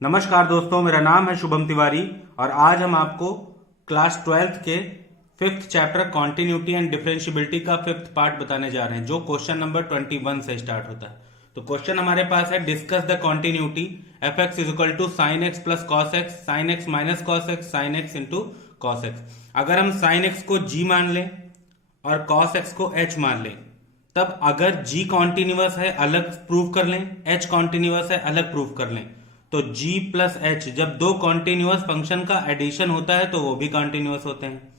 नमस्कार दोस्तों, मेरा नाम है शुभम तिवारी और आज हम आपको क्लास 12th के fifth chapter continuity and differentiability का फिफ्थ पार्ट बताने जा रहे हैं, जो क्वेश्चन नंबर 21 से स्टार्ट होता है। तो क्वेश्चन हमारे पास है, discuss the continuity f x is equal to sine x plus cos x, sine x minus cos x, sine x into cos x. अगर हम साइन एक्स को जी मान लें और कॉस एक्स को एच मान लें, तब अगर जी कॉन्टिन्यूअस है अलग प्रूव कर लें, एच कॉन्टिन्यूअस है अलग प्रूव कर लें। तो g प्लस एच, जब दो कॉन्टिन्यूअस फंक्शन का एडिशन होता है तो वो भी कॉन्टिन्यूअस होते हैं,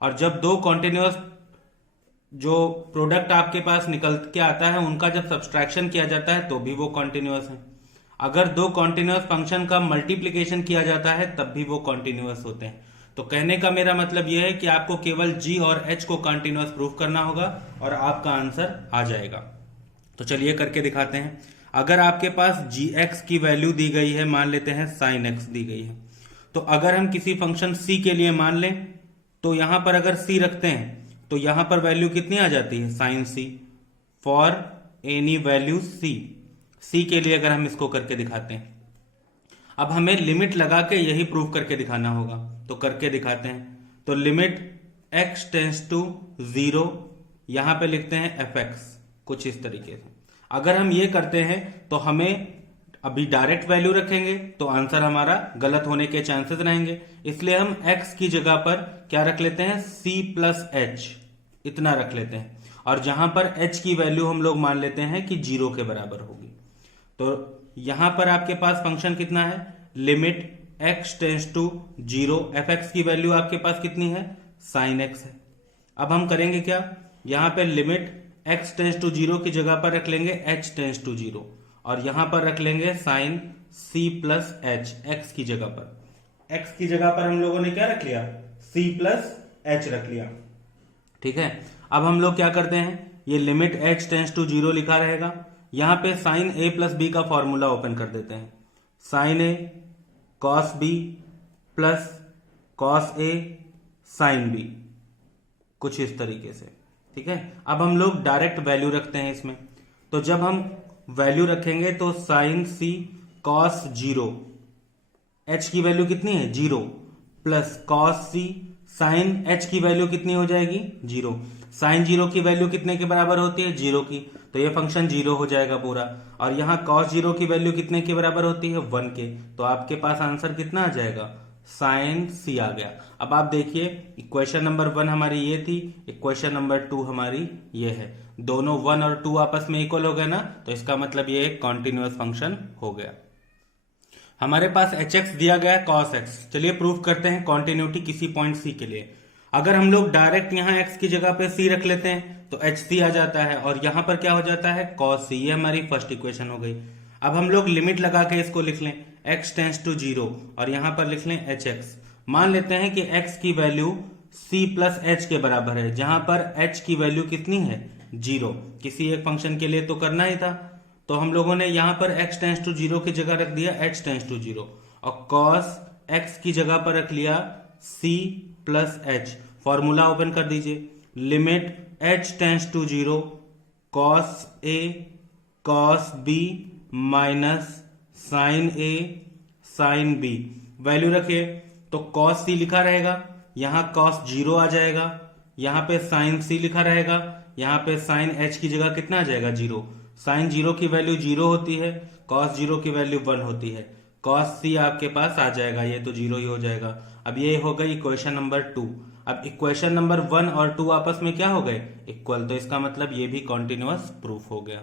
और जब दो कॉन्टिन्यूअस जो प्रोडक्ट आपके पास निकल के आता है उनका जब सब्सट्रैक्शन किया जाता है तो भी वो कॉन्टिन्यूअस है। अगर दो कॉन्टिन्यूअस फंक्शन का मल्टीप्लीकेशन किया जाता है तब भी वो कॉन्टिन्यूअस होते हैं। तो कहने का मेरा मतलब यह है कि आपको केवल g और h को कॉन्टिन्यूअस प्रूफ करना होगा और आपका आंसर आ जाएगा। तो चलिए करके दिखाते हैं। अगर आपके पास gx की वैल्यू दी गई है, मान लेते हैं sin x दी गई है, तो अगर हम किसी फंक्शन c के लिए मान लें तो यहां पर अगर c रखते हैं तो यहां पर वैल्यू कितनी आ जाती है, sin c। For any value c के लिए अगर हम इसको करके दिखाते हैं, अब हमें लिमिट लगा के यही प्रूव करके दिखाना होगा, तो करके दिखाते हैं। तो लिमिट x टेंस टू 0, यहां पे लिखते हैं fx, कुछ इस तरीके से। अगर हम ये करते हैं तो हमें अभी डायरेक्ट वैल्यू रखेंगे तो आंसर हमारा गलत होने के चांसेस रहेंगे, इसलिए हम x की जगह पर क्या रख लेते हैं, c प्लस एच, इतना रख लेते हैं। और जहां पर h की वैल्यू हम लोग मान लेते हैं कि 0 के बराबर होगी। तो यहां पर आपके पास फंक्शन कितना है, limit x tends to 0, fx की वैल्यू आपके पास कितनी है, sin x है। अब हम करेंगे क्या, यहां पर लिमिट x टेंस टू 0 की जगह पर रख लेंगे h टेंस टू 0, और यहां पर रख लेंगे sine c plus h, x की जगह पर। x की जगह पर हम लोगों ने क्या रख लिया, c प्लस एच रख लिया। ठीक है, अब हम लोग क्या करते हैं, ये लिमिट h टेंस टू 0 लिखा रहेगा, यहां पे साइन a प्लस बी का फॉर्मूला ओपन कर देते हैं। Sine a cos b plus cos a sine b, कुछ इस तरीके से। ठीक है, अब हम लोग डायरेक्ट वैल्यू रखते हैं इसमें। तो जब हम वैल्यू रखेंगे तो साइन c कॉस 0, h की वैल्यू कितनी है 0, plus cos c sine h की वैल्यू कितनी हो जाएगी 0। साइन 0 की वैल्यू कितने के बराबर होती है, 0 की, तो ये फंक्शन 0 हो जाएगा पूरा। और यहां cos 0 की वैल्यू कितने के बराबर होती है, 1 के, तो आपके पास आंसर कितना आ जाएगा, साइन c आ गया। अब आप देखिए, इक्वेशन नंबर 1 हमारी ये थी, इक्वेशन नंबर 2 हमारी ये है, दोनों 1 और 2 आपस में इक्वल हो गए ना, तो इसका मतलब ये एक कॉन्टिन्यूअस फंक्शन हो गया। हमारे पास hx दिया गया है cos x, चलिए प्रूफ करते हैं कॉन्टिन्यूटी किसी पॉइंट c के लिए। अगर हम लोग डायरेक्ट यहां x की जगह पे c रख लेते हैं तो hc आ जाता है, और यहां पर क्या हो जाता है, cos c, ये हमारी फर्स्ट इक्वेशन हो गई। अब हम लोग लिमिट लगा के इसको लिख लें, x टेंस टू 0, और यहां पर लिख लें hx। मान लेते हैं कि x की वैल्यू c प्लस h के बराबर है, जहां पर h की वैल्यू कितनी है 0, किसी एक फंक्शन के लिए तो करना ही था। तो हम लोगों ने यहां पर x टेंस टू 0 की जगह रख दिया h टेंस टू 0, और cos x की जगह पर रख लिया c plus h. Formula open कर दीजिए, limit h tends to 0 cos a cos b minus sine a sine b, value रखिए तो cos c लिखा रहेगा, यहां cos 0 आ जाएगा, यहां पे साइन c लिखा रहेगा, यहां पे साइन h की जगह कितना आ जाएगा 0, साइन 0 की वैल्यू 0 होती है, cos 0 की वैल्यू 1 होती है, cos c आपके पास आ जाएगा, ये तो 0 ही हो जाएगा। अब ये हो गई इक्वेशन नंबर 2। अब इक्वेशन नंबर 1 और 2 आपस में क्या हो गए, इक्वल, तो इसका मतलब ये भी कॉन्टिन्यूअस प्रूफ हो गया।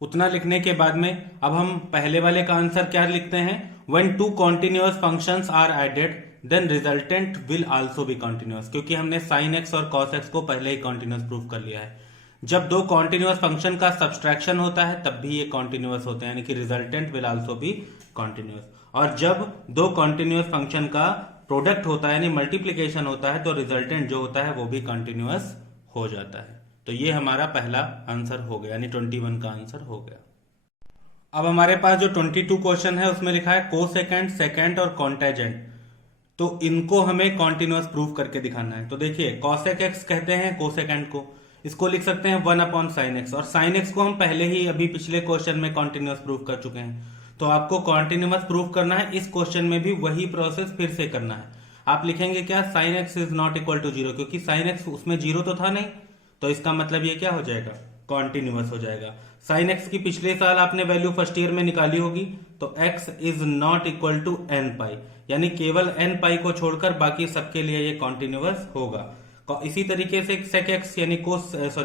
उतना लिखने के बाद में अब हम पहले वाले का आंसर क्या लिखते हैं, when two continuous functions are added then resultant will also be continuous, क्योंकि हमने साइन x और cos x को पहले ही कॉन्टिन्यूअस प्रूफ कर लिया है। जब दो कॉन्टिन्यूअस फंक्शन का सब्सट्रैक्शन होता है तब भी ये कॉन्टिन्यूअस होते हैं, यानी कि resultant will also be continuous. और जब दो कॉन्टिन्यूअस फंक्शन का प्रोडक्ट होता है यानी मल्टीप्लीकेशन होता है तो रिजल्टेंट जो होता है वो भी कॉन्टिन्यूअस हो जाता है। तो ये हमारा पहला आंसर हो गया, यानी 21 का आंसर हो गया। अब हमारे पास जो 22 क्वेश्चन है उसमें लिखा है कोसेकेंट, सेकेंट और कॉन्टेजेंट, तो इनको हमें कॉन्टिन्यूअस प्रूफ करके दिखाना है। तो देखिए, कॉसेक एक्स कहते हैं कोसेकेंट को, इसको लिख सकते हैं 1 अपॉन साइन एक्स, और साइन एक्स को हम पहले ही अभी पिछले क्वेश्चन में कॉन्टिन्यूअस प्रूफ कर चुके हैं। तो आपको कॉन्टिन्यूअस प्रूव करना है। इस क्वेश्चन में भी वही प्रोसेस फिर से करना है। आप लिखेंगे क्या, sine x is not equal to zero, क्योंकि साइन एक्स उसमें जीरो तो था नहीं, तो इसका मतलब ये क्या हो जाएगा, कॉन्टिन्यूअस हो जाएगा। साइन एक्स की पिछले साल आपने वैल्यू फर्स्ट ईयर में निकाली होगी, तो X is not equal to N pi, यानी केवल एन पाई को छोड़कर बाकी सबके लिए ये कॉन्टिन्यूअस होगा। इसी तरीके से सेक एक्स यानी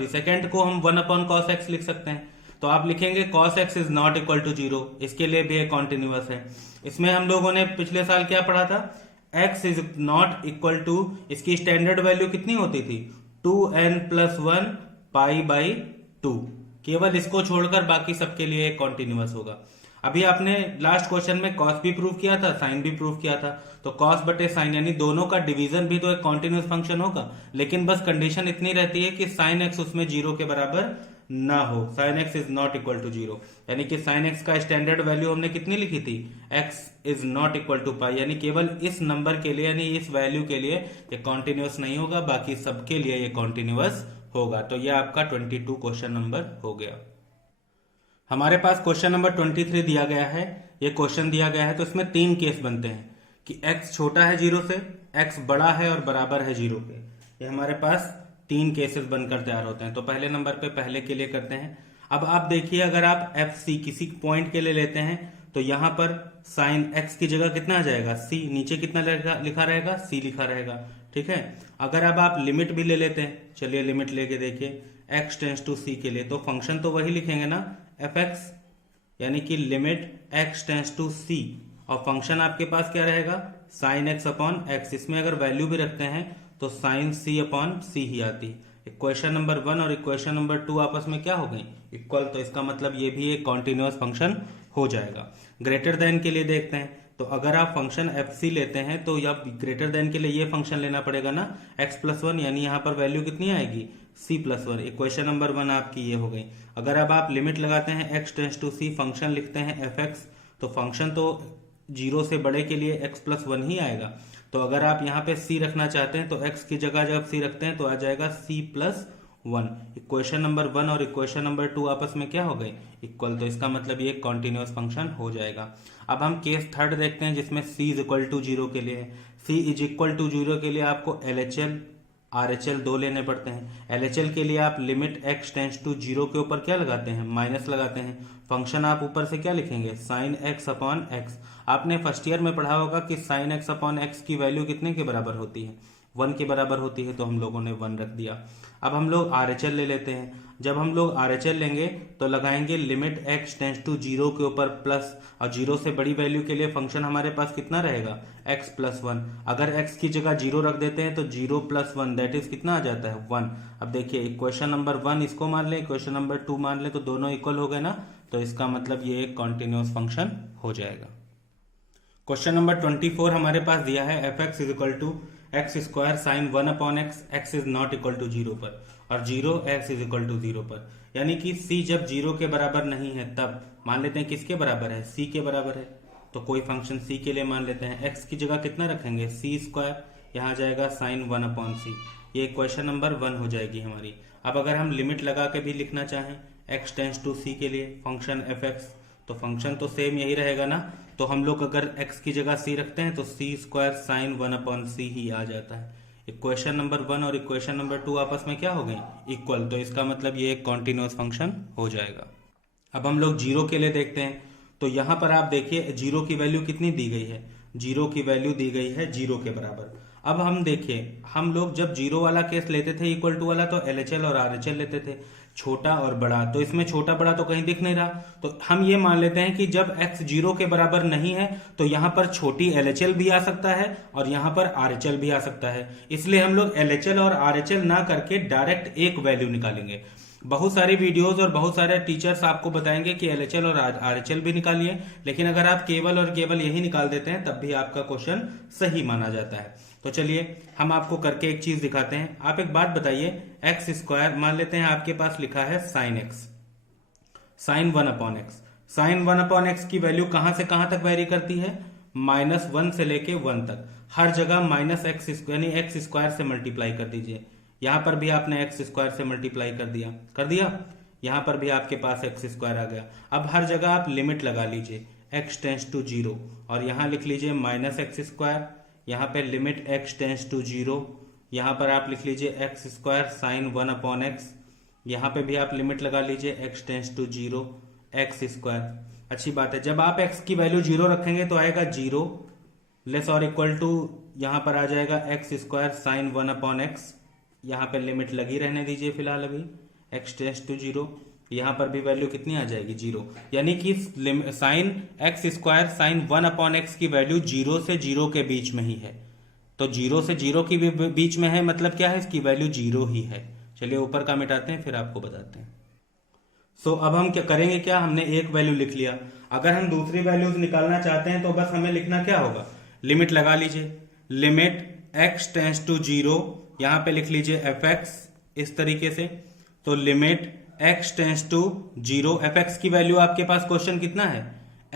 सेकेंड को हम 1 अपॉन कॉस एक्स लिख सकते हैं, तो आप लिखेंगे cos x is not equal to zero, इसके लिए भी कॉन्टिन्यूअस है। इसमें हम लोगों ने पिछले साल क्या पढ़ा था, x is not equal to, इसकी स्टैंडर्ड वैल्यू कितनी होती थी, 2n+1 पाई बाई 2, केवल इसको छोड़कर बाकी सबके लिए कॉन्टिन्यूअस होगा। अभी आपने लास्ट क्वेश्चन में कॉस भी प्रूव किया था, साइन भी प्रूव किया था, तो कॉस बटे साइन यानी दोनों का डिवीजन भी तो एक कॉन्टिन्यूअस फंक्शन होगा, लेकिन बस कंडीशन इतनी रहती है कि साइन एक्स उसमें जीरो के बराबर ना हो, sine x is not equal to zero, यानी कि साइन एक्स का स्टैंडर्ड वैल्यू हमने कितनी लिखी थी, X is not equal to pi, यानी केवल इस नंबर के लिए यानी इस वैल्यू के लिए ये कॉन्टिन्यूअस नहीं होगा, बाकी सबके लिए ये कॉन्टिन्यूअस होगा। तो ये आपका 22 क्वेश्चन नंबर हो गया। हमारे पास क्वेश्चन नंबर 23 दिया गया है। ये क्वेश्चन दिया गया है तो इसमें 3 केस बनते हैं कि x छोटा है जीरो से, x बड़ा है और बराबर है जीरो के। ये हमारे पास 3 केसेस बनकर तैयार होते हैं। तो पहले नंबर पे पहले के लिए करते हैं। अब आप देखिए, अगर आप एफ सी किसी पॉइंट के लिए लेते हैं तो यहां पर साइन x की जगह कितना आ जाएगा, c, नीचे कितना लिखा रहेगा, c लिखा रहेगा, ठीक है। अगर अब आप लिमिट भी ले लेते हैं, चलिए लिमिट लेके देखिए, x टेंस टू c के लिए, तो फंक्शन तो वही लिखेंगे ना, एफ एक्स, यानी कि limit x tends to c, और फंक्शन आपके पास क्या रहेगा, साइन x अपॉन एक्स। इसमें अगर वैल्यू भी रखते हैं तो साइन c अपॉन c ही आती है। इक्वेशन नंबर 1 और इक्वेशन नंबर 2 आपस में क्या हो गई, इक्वल, तो इसका मतलब ये भी एक कॉन्टिन्यूअस फंक्शन हो जाएगा। ग्रेटर देन के लिए देखते हैं, तो अगर आप फंक्शन एफ सी लेते हैं तो या ग्रेटर देन के लिए ये फंक्शन लेना पड़ेगा ना, x+1, यानी यहाँ पर वैल्यू कितनी आएगी, c+1। इक्वेशन नंबर 1 आपकी ये हो गई। अगर अब आप लिमिट लगाते हैं x tends to c, function लिखते हैं एफ एक्स, तो फंक्शन तो जीरो से बड़े के लिए x+1 ही आएगा। तो अगर आप यहाँ पे c रखना चाहते हैं तो x की जगह जब c रखते हैं तो आ जाएगा c+1। इक्वेशन नंबर 1 और इक्वेशन नंबर 2 आपस में क्या हो गए, इक्वल, तो इसका मतलब ये कॉन्टिन्यूअस फंक्शन हो जाएगा। अब हम केस थर्ड देखते हैं जिसमें c is equal to zero के लिए। c is equal to zero के लिए आपको LHL RHL 2 लेने पड़ते हैं। LHL के लिए आप limit x tends to zero के ऊपर क्या लगाते हैं, माइनस लगाते हैं। फंक्शन आप ऊपर से क्या लिखेंगे, साइन x अपॉन एक्स। आपने फर्स्ट ईयर में पढ़ा होगा कि साइन x अपॉन एक्स की वैल्यू कितने के बराबर होती है, 1 के बराबर होती है, तो हम लोगों ने 1 रख दिया। अब हम लोग RHL ले लेते हैं। जब हम लोग RHL लेंगे तो लगाएंगे limit x tends to zero के ऊपर प्लस, और जीरो से बड़ी वैल्यू के लिए फंक्शन हमारे पास कितना रहेगा, x+1। अगर x की जगह जीरो रख देते हैं तो 0+1 दैट इज कितना आ जाता है, 1। अब देखिए, इक्वेशन नंबर 1 इसको मान ले, इक्वेशन नंबर 2 मान ले, तो दोनों इक्वल हो गए ना, तो इसका मतलब ये एक कॉन्टिन्यूअस फंक्शन हो जाएगा। क्वेश्चन नंबर 24 हमारे पास दिया है, f x is equal to x square sine 1 upon x, x is not equal to zero पर, और zero x is equal to zero पर, यानी कि c जब जीरो के बराबर नहीं है तब मान लेते हैं किसके बराबर है, c के बराबर है। तो कोई फंक्शन c के लिए मान लेते हैं, x की जगह कितना रखेंगे, c स्क्वायर, यहाँ जाएगा साइन 1 अपॉन c। ये इक्वेशन नंबर 1 हो जाएगी हमारी। अब अगर हम लिमिट लगा के भी लिखना चाहें x टेंस टू c के लिए फंक्शन एफ एक्स, तो फंक्शन तो सेम यही रहेगा ना, तो हम लोग अगर x की जगह c रखते हैं तो c square sine 1 upon c ही आ जाता है। इक्वेशन नंबर 1 और इक्वेशन नंबर 2 आपस में क्या हो गई, इक्वल, तो इसका मतलब ये एक कॉन्टिन्यूअस फंक्शन हो जाएगा। अब हम लोग जीरो के लिए देखते हैं, तो यहां पर आप देखिए जीरो की वैल्यू कितनी दी गई है, जीरो की वैल्यू दी गई है जीरो के बराबर। अब हम देखिए, हम लोग जब जीरो वाला केस लेते थे इक्वल टू वाला, तो LHL और RHL लेते थे, छोटा और बड़ा। तो इसमें छोटा बड़ा तो कहीं दिख नहीं रहा, तो हम ये मान लेते हैं कि जब x जीरो के बराबर नहीं है तो यहां पर छोटी LHL भी आ सकता है और यहां पर RHL भी आ सकता है। इसलिए हम लोग LHL और RHL ना करके डायरेक्ट एक वैल्यू निकालेंगे। बहुत सारी वीडियोस और बहुत सारे टीचर्स आपको बताएंगे कि LHL और RHL भी निकालिए, लेकिन अगर आप केवल और केवल यही निकाल देते हैं तब भी आपका क्वेश्चन सही माना जाता है। तो चलिए हम आपको करके एक चीज दिखाते हैं। आप एक बात बताइए, एक्स स्क्वायर मान लेते हैं आपके पास लिखा है sine x, sine 1 upon x. Sine 1 upon x की वैल्यू कहां से कहां तक वेरी करती है, -1 से लेके 1 तक। हर जगह माइनस एक्स यानी एक्स स्क्वायर से मल्टीप्लाई कर दीजिए। यहां पर भी आपने एक्स स्क्वायर से मल्टीप्लाई कर दिया, यहां पर भी आपके पास एक्स स्क्वायर आ गया। अब हर जगह आप लिमिट लगा लीजिए, x टेंस टू 0, और यहाँ लिख लीजिए माइनस एक्स स्क्वायर, यहाँ पे लिमिट x टेंस टू 0, यहाँ पर आप लिख लीजिए एक्स स्क्वायर साइन 1/x, यहाँ पे भी आप लिमिट लगा लीजिए x tends to 0 x square. अच्छी बात है, जब आप x की वैल्यू 0 रखेंगे तो आएगा 0 लेस और इक्वल टू, यहाँ पर आ जाएगा एक्स स्क्वायर साइन 1/x, यहाँ पे लिमिट लगी रहने दीजिए फिलहाल अभी, x टेंस टू 0, यहाँ पर भी वैल्यू कितनी आ जाएगी 0, यानी कि sine x square sign 1/x की वैल्यू 0 से 0 के बीच में ही है। तो 0 से 0 के बीच में है मतलब क्या है, इसकी वैल्यू 0 ही है। चलिए ऊपर का मिटाते हैं फिर आपको बताते हैं। अब हम क्या करेंगे, क्या हमने एक वैल्यू लिख लिया, अगर हम दूसरी वैल्यूज निकालना चाहते हैं तो बस हमें लिखना क्या होगा, लिमिट लगा लीजिए, लिमिट x टेंस टू 0, यहां पे लिख लीजिए fx इस तरीके से, तो limit x tends to 0, fx की वैल्यू आपके पास क्वेश्चन कितना है,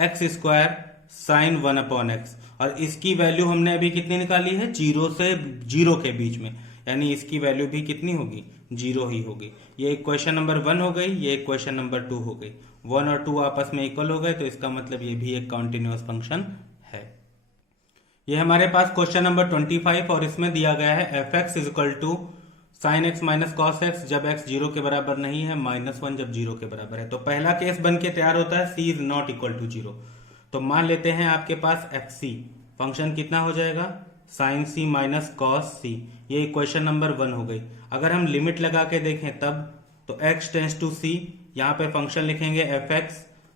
x स्क्वायर साइन 1/x, और इसकी वैल्यू हमने अभी कितनी निकाली है, 0 से 0 के बीच में, यानी इसकी वैल्यू भी कितनी होगी, 0 ही होगी। ये क्वेश्चन नंबर 1 हो गई, ये क्वेश्चन नंबर 2 हो गई, 1 और 2 आपस में इक्वल हो गए, तो इसका मतलब ये भी एक कॉन्टिन्यूअस फंक्शन है। ये हमारे पास क्वेश्चन नंबर 25 और इसमें दिया गया है fx is equal to sine x minus cos x जब x 0 के बराबर नहीं है, -1 जब 0 के बराबर है। तो पहला केस बन के तैयार होता है c is not equal to 0। तो मान लेते हैं आपके पास fc फंक्शन कितना हो जाएगा, sine c minus cos c, ये इक्वेशन नंबर 1 हो गई। अगर हम लिमिट लगा के देखें तब, तो x टेंस टू c, यहाँ पे फंक्शन लिखेंगे fx,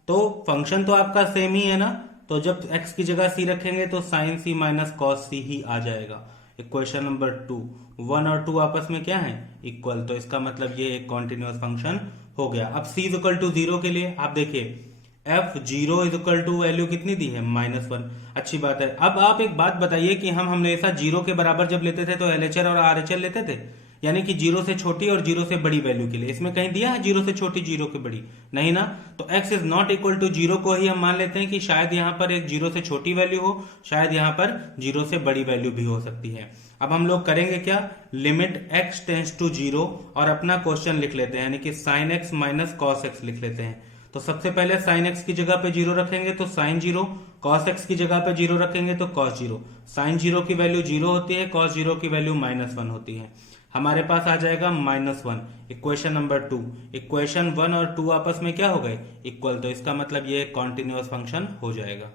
तो फंक्शन तो आपका सेम ही है ना, तो जब x की जगह c रखेंगे तो sine c minus cos c ही आ जाएगा। इक्वेशन नंबर 2, 1 और 2 आपस में क्या है, इक्वल, तो इसका मतलब ये एक कॉन्टिन्यूअस फंक्शन हो गया। अब c इज इक्वल टू 0 के लिए आप देखिए f0 is equal to value कितनी दी है, -1। अच्छी बात है। अब आप एक बात बताइए कि हम हमेशा 0 के बराबर जब लेते थे तो LHL और RHL लेते थे, यानी कि 0 से छोटी और 0 से बड़ी वैल्यू के लिए, इसमें कहीं दिया है 0 से छोटी 0 के बड़ी, नहीं ना। तो x is not equal to 0 को ही हम मान लेते हैं कि शायद यहाँ पर एक 0 से छोटी वैल्यू हो, शायद यहाँ पर 0 से बड़ी वैल्यू भी हो सकती है। अब हम लोग करेंगे क्या, लिमिट x टेंस टू 0 और अपना क्वेश्चन लिख लेते हैं, यानी कि sine x minus cos x लिख लेते हैं। तो सबसे पहले साइन एक्स की जगह पे 0 रखेंगे तो साइन 0, कॉस एक्स की जगह पे 0 रखेंगे तो कॉस 0। साइन 0 की वैल्यू 0 होती है, कॉस 0 की वैल्यू -1 होती है। हमारे पास आ जाएगा -1, इक्वेशन नंबर 2। इक्वेशन 1 और 2 आपस में क्या हो गए, इक्वल, तो इसका मतलब ये कॉन्टिन्यूअस फंक्शन हो जाएगा।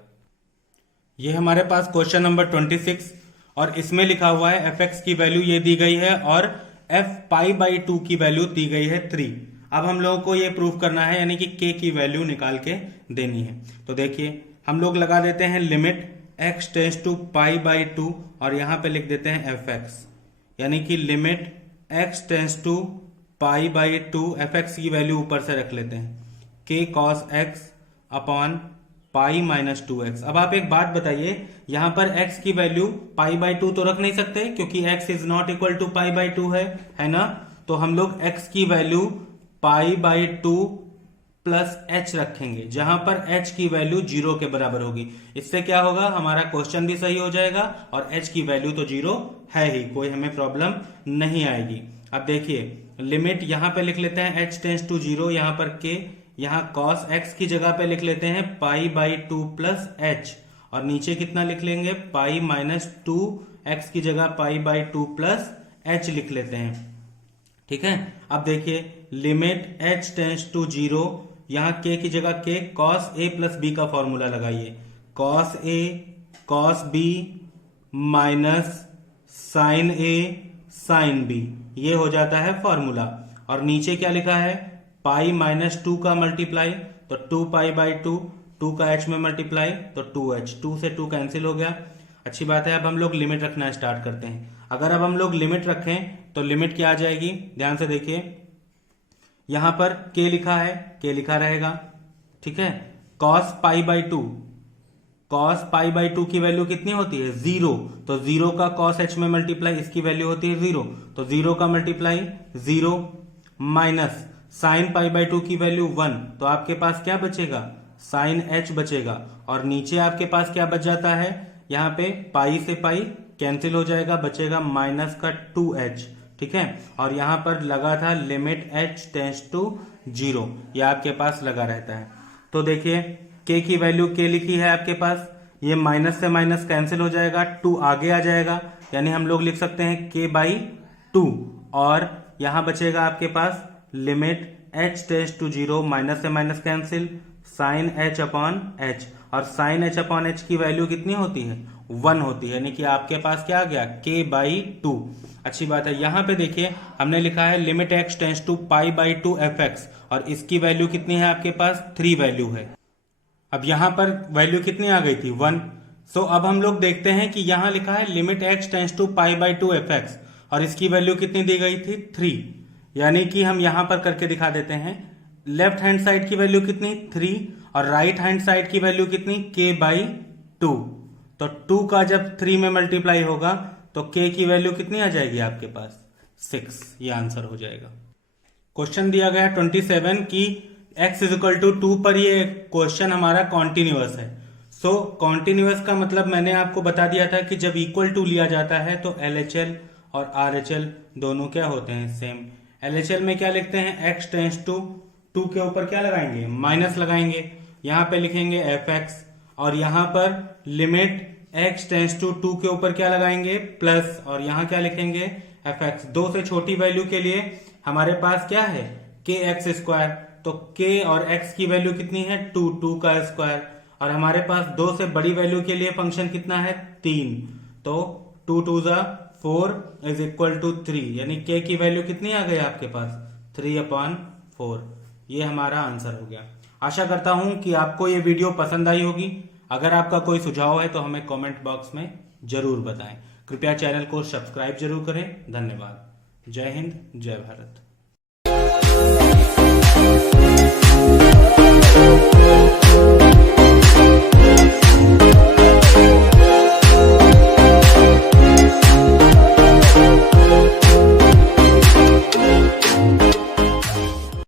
ये हमारे पास क्वेश्चन नंबर 26 और इसमें लिखा हुआ है fx की वैल्यू ये दी गई है और f π/2 की वैल्यू दी गई है 3। अब हम लोगों को ये प्रूव करना है, यानी कि k की वैल्यू निकाल के देनी है। तो देखिए हम लोग लगा देते हैं लिमिट x टेंस टू π/2 और यहां पे लिख देते हैं fx, यानी कि limit x tends to π/2, fx की वैल्यू ऊपर से रख लेते हैं, k cos x upon π-2x। अब आप एक बात बताइए, यहां पर x की वैल्यू π/2 तो रख नहीं सकते क्योंकि x is not equal to π/2 है ना। तो हम लोग x की वैल्यू π/2 प्लस h रखेंगे, जहां पर h की वैल्यू 0 के बराबर होगी। इससे क्या होगा, हमारा क्वेश्चन भी सही हो जाएगा और h की वैल्यू तो 0 है ही, कोई हमें प्रॉब्लम नहीं आएगी। अब देखिए लिमिट यहां पे लिख लेते हैं h टेंस टू 0, यहां पर k, यहां cos x की जगह पे लिख लेते हैं π/2 प्लस h, और नीचे कितना लिख लेंगे, π-2x की जगह π/2 प्लस h लिख लेते हैं। ठीक है। अब देखिए लिमिट h टेंस टू 0, यहां k की जगह k, cos a plus b का फॉर्मूला लगाइए, cos a cos b minus sine a sine b, ये हो जाता है फॉर्मूला। और नीचे क्या लिखा है, π-2 का मल्टीप्लाई, तो 2π/2, 2 का h में मल्टीप्लाई तो 2h, 2 से 2 कैंसिल हो गया। अच्छी बात है। अब हम लोग लिमिट रखना स्टार्ट करते हैं। अगर अब हम लोग लिमिट रखें तो लिमिट क्या आ जाएगी, ध्यान से देखिए, यहां पर k लिखा है, k लिखा रहेगा, ठीक है। cos π/2, cos π/2 की वैल्यू कितनी होती है, 0, तो 0 का cos h में मल्टीप्लाई, इसकी वैल्यू होती है 0, तो 0 का मल्टीप्लाई 0, माइनस साइन π/2 की वैल्यू 1, तो आपके पास क्या बचेगा, साइन h बचेगा, और नीचे आपके पास क्या बच जाता है, यहाँ पे पाई से पाई कैंसिल हो जाएगा, बचेगा माइनस का 2h, ठीक है। और यहां पर लगा था लिमिट h टेंस टू 0, यह आपके पास लगा रहता है। तो देखिए k की वैल्यू k लिखी है आपके पास, ये माइनस से माइनस कैंसिल हो जाएगा, 2 आगे आ जाएगा, यानी हम लोग लिख सकते हैं k/2, और यहां बचेगा आपके पास limit h tends to 0, minus से minus cancel, sine h upon h, और साइन h अपॉन h की वैल्यू कितनी होती है, 1 होती है, यानी कि आपके पास क्या आ गया, k/2। अच्छी बात है। यहां पे देखिए हमने लिखा है limit x tends to π/2 fx, और इसकी वैल्यू कितनी है आपके पास, 3 वैल्यू है। अब यहां पर वैल्यू कितनी आ गई थी, 1। सो अब हम लोग देखते हैं कि यहां लिखा है limit x tends to π/2 fx, और इसकी वैल्यू कितनी दी गई थी, 3, यानी कि हम यहां पर करके दिखा देते हैं। लेफ्ट हैंड साइड की वैल्यू कितनी, 3, और राइट हैंड साइड की वैल्यू कितनी, k/2। तो 2 का जब 3 में मल्टीप्लाई होगा तो k की वैल्यू कितनी आ जाएगी आपके पास, 6। ये आंसर हो जाएगा। क्वेश्चन दिया गया 27 की x इज इक्वल टू 2 पर ये क्वेश्चन हमारा कॉन्टिन्यूअस है। सो कॉन्टिन्यूअस का मतलब मैंने आपको बता दिया था कि जब इक्वल टू लिया जाता है तो LHL और RHL दोनों क्या होते हैं, सेम। LHL में क्या लिखते हैं, x टेंड्स टू 2 के ऊपर क्या लगाएंगे, माइनस लगाएंगे, यहां पे लिखेंगे fx, और यहां पर लिमिट x टेंड्स टू 2 के ऊपर क्या लगाएंगे, प्लस, और यहां क्या लिखेंगे, fx। 2 से छोटी वैल्यू के लिए हमारे पास क्या है, kx², तो k और x की वैल्यू कितनी है, 2 का स्क्वायर, और हमारे पास 2 से बड़ी वैल्यू के लिए फंक्शन कितना है, 3, तो 2 2 जा 4 इज इक्वल टू 3, यानी k की वैल्यू कितनी आ गई आपके पास, 3/4। ये हमारा आंसर हो गया। आशा करता हूं कि आपको ये वीडियो पसंद आई होगी। अगर आपका कोई सुझाव है तो हमें कमेंट बॉक्स में जरूर बताएं। कृपया चैनल को सब्सक्राइब जरूर करें। धन्यवाद। जय हिंद, जय भारत।